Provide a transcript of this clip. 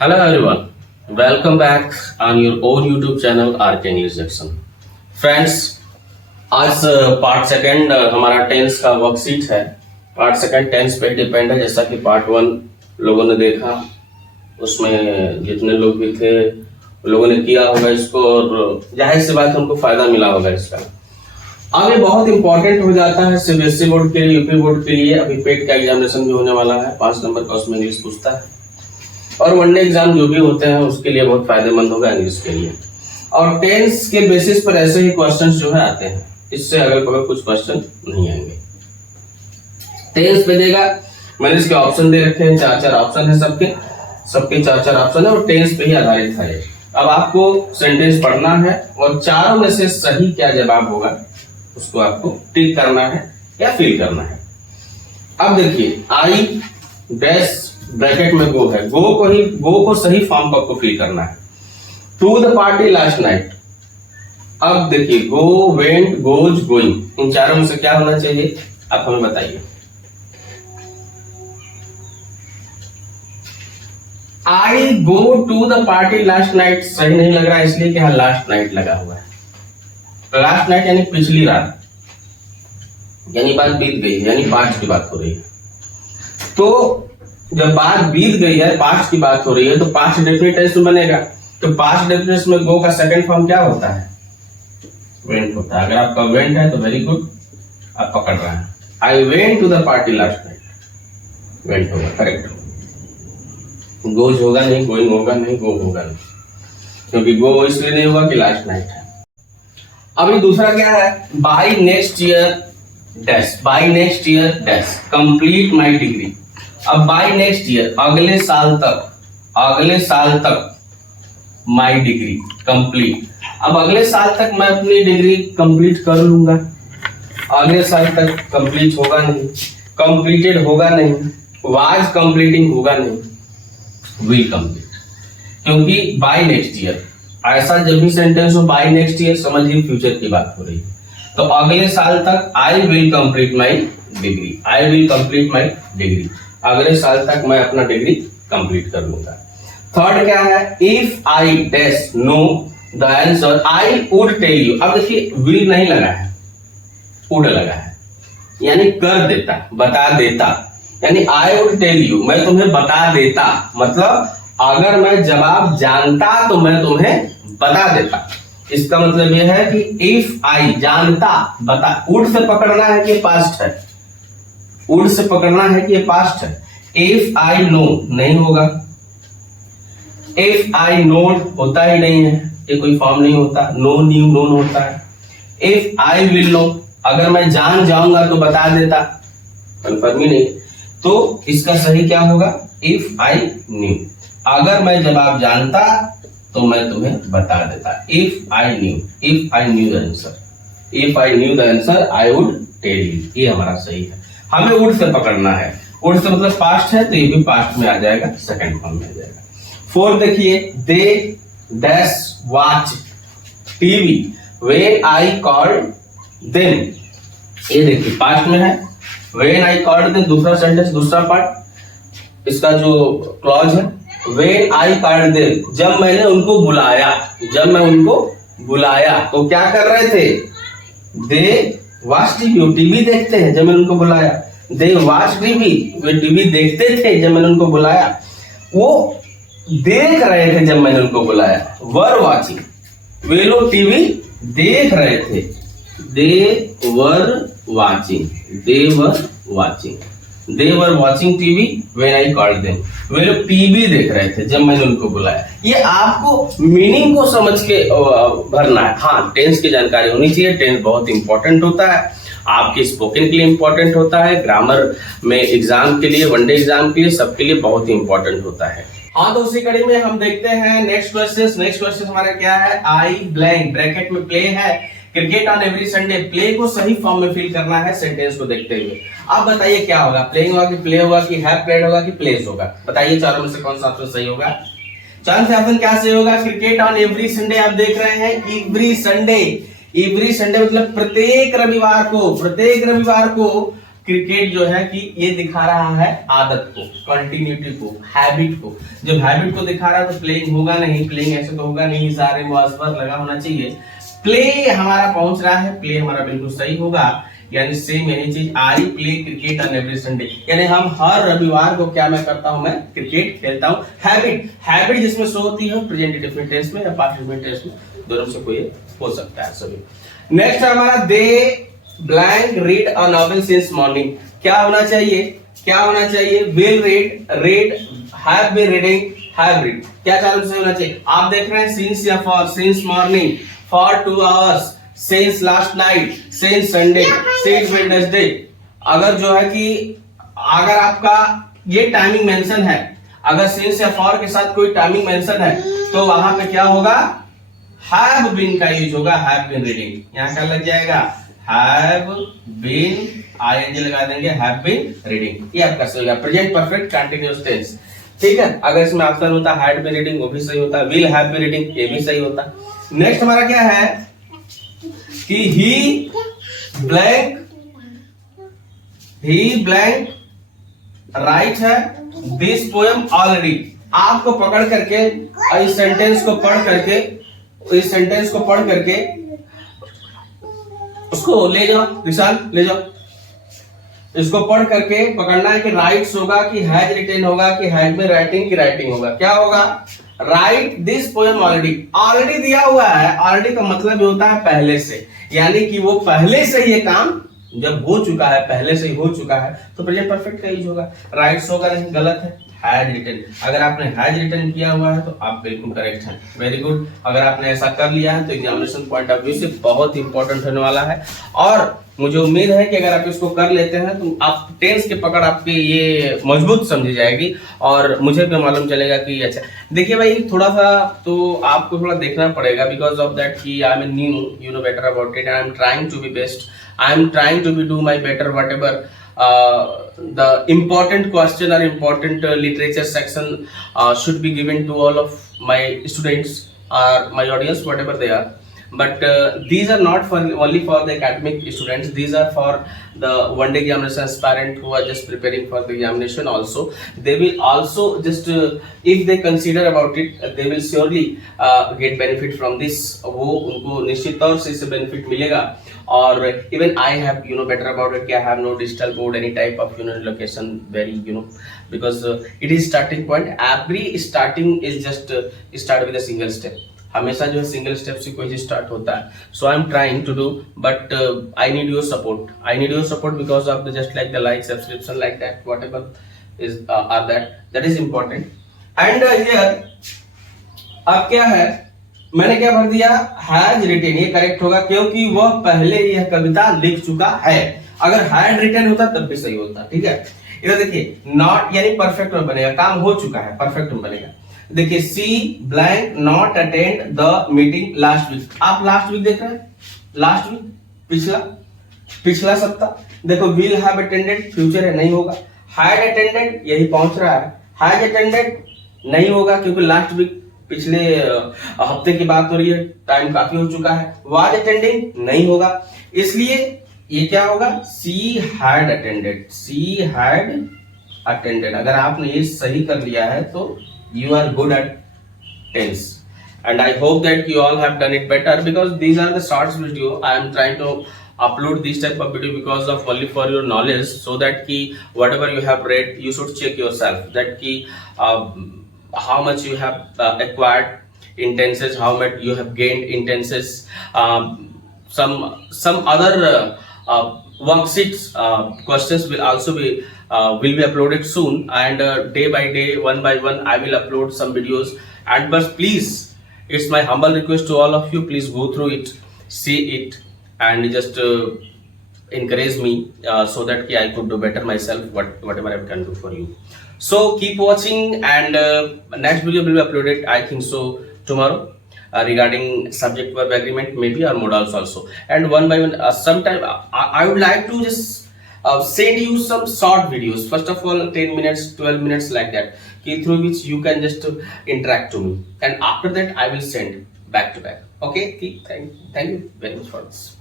Hello everyone, welcome back on your own YouTube channel RK English Section. Friends, आज part second हमारा tense का worksheet है। Part second tense पे depend है। जैसा कि पार्ट वन लोगों ने देखा, उसमें जितने लोग भी थे लोगों ने किया होगा इसको और जाहिर सी बात है उनको फायदा मिला होगा इसका। अब ये बहुत इंपॉर्टेंट हो जाता है सीबीएसई बोर्ड के लिए, यूपी बोर्ड के लिए। अभी पेट का एग्जामिनेशन भी होने वाला है, 5 नंबर का उसमें इंग्लिश पूछता है और वनडे एग्जाम जो भी होते हैं उसके लिए बहुत फायदेमंद होगा इंग्लिश के लिए। और टेंस के बेसिस पर ऐसे ही क्वेश्चंस जो है आते हैं, इससे अगर कभी कुछ क्वेश्चन नहीं आएंगे। टेंस पे देगा, मैंने इसके ऑप्शन दे रखे हैं, 4 ऑप्शन है, सबके 4 ऑप्शन है और टेंस पे ही आधारित है। अब आपको सेंटेंस पढ़ना है और चारों में से सही क्या जवाब होगा उसको आपको टिक करना है या फिल करना है। अब देखिए, आई डैश ब्रैकेट में गो है, गो को सही फॉर्म पर आपको फिल करना है। To the party last night. अब देखिए, गो, वेंट, गोज, गोइंग, इन चारों में से क्या होना चाहिए आप हमें बताइए। I go to the party last night सही नहीं लग रहा है, इसलिए कि लास्ट नाइट लगा हुआ है। लास्ट नाइट यानी पिछली रात, यानी बात बीत गई, यानी पास्ट की बात हो रही है। तो जब बात बीत गई है, पास्ट की बात हो रही है, तो पास्ट डेफिनेट टेंस में बनेगा। तो पास्ट डेफिनेट में गो का सेकंड फॉर्म क्या होता है? वेंट होता है। अगर आपका वेंट है तो वेरी गुड, आप पकड़ रहे हैं। I went to the party last night, went होगा, करेक्ट। गोज होगा नहीं, गोइंग होगा नहीं, गो होगा नहीं, क्योंकि गो इसलिए नहीं हुआ कि लास्ट नाइट है। अभी दूसरा क्या है? By next year dash, by next year dash complete my degree. अब बाय नेक्स्ट ईयर अगले साल तक माई डिग्री कंप्लीट। अब अगले साल तक मैं अपनी डिग्री कंप्लीट कर लूंगा। अगले साल तक कंप्लीट होगा नहीं, कंप्लीटेड होगा नहीं, वाज कंप्लीटिंग होगा नहीं, विल कंप्लीट। क्योंकि बाय नेक्स्ट ईयर, ऐसा जब भी सेंटेंस हो बाय नेक्स्ट ईयर समझिए फ्यूचर की बात हो रही है। तो अगले साल तक I will complete my degree, I will complete my degree, अगले साल तक मैं अपना डिग्री कंप्लीट कर लूंगा। थर्ड क्या है? If I dash know the answer I would tell you. अब देखिए, विल नहीं लगा है, वुड लगा है, यानी कर देता, बता देता, यानी आई वुड टेल यू, मैं तुम्हें बता देता। मतलब अगर मैं जवाब जानता तो मैं तुम्हें बता देता। इसका मतलब यह है कि इफ आई जानता, बता, वुड से पकड़ना है कि पास्ट है, वुड से पकड़ना है कि ये पास्ट है। इफ आई नो नहीं होगा, इफ आई नोट होता ही नहीं है, ये कोई फॉर्म नहीं होता। नो न्यू नोन होता है। इफ आई विल नो, अगर मैं जान जाऊंगा तो बता देता, कंफर्म ही नहीं। तो इसका सही क्या होगा? इफ आई न्यू, अगर मैं जवाब जानता तो मैं तुम्हें बता देता। If I knew, if I knew the answer, if I knew the answer I would tell you, ये हमारा सही है। हमें वुड से पकड़ना है, वुड से मतलब पास्ट है तो ये भी पास्ट में आ जाएगा, सेकंड फॉर्म में आ जाएगा। फोर्थ देखिए, they dash watch TV when I called them. ये देखिए पास्ट में है, व्हेन आई कॉल्ड देम दूसरा सेंटेंस, दूसरा पार्ट, इसका जो क्लॉज है व्हेन आई कॉल्ड देम, जब मैंने उनको बुलाया, जब मैं उनको बुलाया तो क्या कर रहे थे? दे वॉच टीवी, टीवी देखते हैं जब मैंने उनको बुलाया। They watch TV, way TV देखते थे जब मैंने उनको बुलाया। वो देख रहे थे जब मैंने उनको बुलाया। वर वॉचिंग, वे लोग टीवी देख रहे थे। They were watching, they were watching, they were watching TV when I called them, वे लोग टीवी देख रहे थे जब मैंने उनको बुलाया। ये आपको मीनिंग को समझ के भरना है। हाँ, टेंस की जानकारी होनी चाहिए। टेंस बहुत इंपॉर्टेंट होता है, आपके स्पोकन के लिए इंपॉर्टेंट होता है, ग्रामर में एग्जाम के लिए, वनडे एग्जाम के लिए, सबके लिए बहुत इंपॉर्टेंट होता है। हाँ, तो उसी कड़ी में हम देखते हैं नेक्स्ट क्वेश्चन। नेक्स्ट क्वेश्चन हमारा क्या है? आई ब्लैंक ब्रैकेट में प्ले है, cricket on every Sunday. Play को सही फॉर्म में फिल करना है सेंटेंस को देखते हुए। आप बताइए क्या होगा? प्लेइंग होगा कि प्ले होगा कि हैव प्लेड होगा कि प्लेस होगा? बताइए चारों में से कौन सा ऑप्शन सही होगा? चारों से ऑप्शन क्या सही होगा? क्रिकेट ऑन एवरी संडे, आप देख रहे हैं एवरी संडे, एवरी संडे मतलब प्रत्येक रविवार को, प्रत्येक रविवार को क्रिकेट जो है कि ये दिखा रहा है आदत को, कंटिन्यूटी को, हैबिट को। जब हैबिट को दिखा रहा है तो प्लेइंग होगा नहीं, प्लेइंग ऐसे तो होगा नहीं, सारे मुआसफर लगा होना चाहिए। प्ले हमारा पहुंच रहा है, प्ले हमारा बिल्कुल सही होगा, यानी सेम यही चीज, I play cricket on every Sunday, यानी हम हर रविवार को क्या मैं करता हूं, मैं क्रिकेट खेलता हूं। हैबिट, हैबिट जिसमें शो होती है प्रेजेंट इंडेफिनिट टेंस में या पास्ट इंडेफिनिट टेंस में, दोनों से कोई हो सकता है सभी। नेक्स्ट है हमारा they blank read a novel since morning. क्या होना चाहिए, क्या होना चाहिए, will read, read, have been reading, have read, क्या चारों से होना चाहिए। आप देख रहे हैं सिंस या for, since morning, for 2 hours, since last night, since Sunday, since Wednesday. अगर जो है कि अगर आपका ये टाइमिंग मेंशन है, अगर सिंस या फॉर के साथ कोई टाइमिंग मेंशन है तो वहां पे क्या होगा, हैव बीन का यूज होगा, हैव बीन रीडिंग। यहां क्या लग जाएगा, हैव बीन, आईएनजी लगा देंगे, हैव बीन रीडिंग। ये आपका सही होगा, प्रेजेंट परफेक्ट कंटीन्यूअस टेंस। ठीक है, अगर इसमें ऑप्शन होता हैड बीन रीडिंग वो भी सही होता, विल हैव बीन रीडिंग ये भी सही होता। नेक्स्ट हमारा क्या है कि ही ब्लैंक राइट है दिस पोएम ऑलरेडी। आपको पकड़ करके इस सेंटेंस को पढ़ करके, इस सेंटेंस को पढ़ करके उसको ले जाओ, विशाल ले जाओ, इसको पढ़ करके पकड़ना है कि राइट्स होगा कि हैज रिटेन होगा कि हैज बीन राइटिंग की राइटिंग होगा। क्या होगा, right this poem already, already दिया हुआ है, ऑलरेडी का मतलब होता है पहले से, यानी कि वो पहले से ये काम जब हो चुका है, पहले से ही हो चुका है, तो प्रेजेंट परफेक्ट का यूज होगा। राइट्स होगा नहीं, गलत है, हैज रिटन। अगर आपने हैज रिटन किया हुआ है तो आप बिल्कुल करेक्ट हैं, वेरी गुड। अगर आपने ऐसा कर लिया है तो एग्जामिनेशन पॉइंट ऑफ व्यू से बहुत इंपॉर्टेंट होने वाला है, और मुझे उम्मीद है कि अगर आप इसको कर लेते हैं तो आप टेंस की पकड़ आपकी ये मजबूत समझी जाएगी, और मुझे भी मालूम चलेगा कि अच्छा। देखिए भाई, थोड़ा सा तो आपको थोड़ा देखना पड़ेगा, बिकॉज ऑफ दैट कि I am new, you know better about it, I am trying to be best, I am trying to be do my better whatever the important question or important literature section should be given to all of my students or my audience, whatever they are. But these are not for only for the academic students, these are for the one day examination aspirant who are just preparing for the examination also. They will also just if they consider about it, they will surely get benefit from this, वो उनको निश्चित तौर से इससे benefit मिलेगा। और even I have better about it, I have no digital board, any type of location, very because it is starting point, every starting is just start with a single step, हमेशा जो है single step से कोई चीज start होता है। So I am trying to do, but I need your support, I need your support because of the just like the like, subscription, like that, whatever is are that is important. And here अब क्या है, मैंने क्या भर दिया, has retain, ये correct होगा क्योंकि वह पहले यह कविता लिख चुका है। अगर हैड रिटेन होता तब भी सही होता, ठीक है। इधर देखिए, नॉट यानी परफेक्ट में बनेगा, काम हो चुका है, परफेक्ट में बनेगा। देखिए, she blank not attend the meeting last week. आप लास्ट वीक देख रहे हैं, लास्ट वीक, पिछला सप्ताह। देखो, विल हैव अटेंडेड फ्यूचर है, नहीं होगा। हैड अटेंडेड यही पहुंच रहा है, हैज अटेंडेड नहीं होगा क्योंकि लास्ट वीक पिछले हफ्ते की बात हो रही है, टाइम काफी हो चुका है। वाज अटेंडिंग नहीं होगा, इसलिए ये क्या होगा, she had attended, she had attended. अगर आपने ये सही कर लिया है तो you are good at tense, and I hope that you all have done it better, because these are the shorts video. I am trying to upload this type of video because of only for your knowledge, so that ki whatever you have read you should check yourself, that ki how much you have acquired in tenses, how much you have gained in tenses. Some other worksheets questions will also be uploaded soon, and day by day, one by one, I will upload some videos. And but please, it's my humble request to all of you, please go through it, see it, and just encourage me so that I could do better myself, whatever I can do for you. So keep watching, and next video will be uploaded, I think so, tomorrow. Regarding subject verb agreement, maybe, or modals also, and one by one, sometime I would like to just send you some short videos, first of all 10 minutes, 12 minutes, like that, through which you can just interact to me, and after that I will send back to back. Okay, thank you very much for this.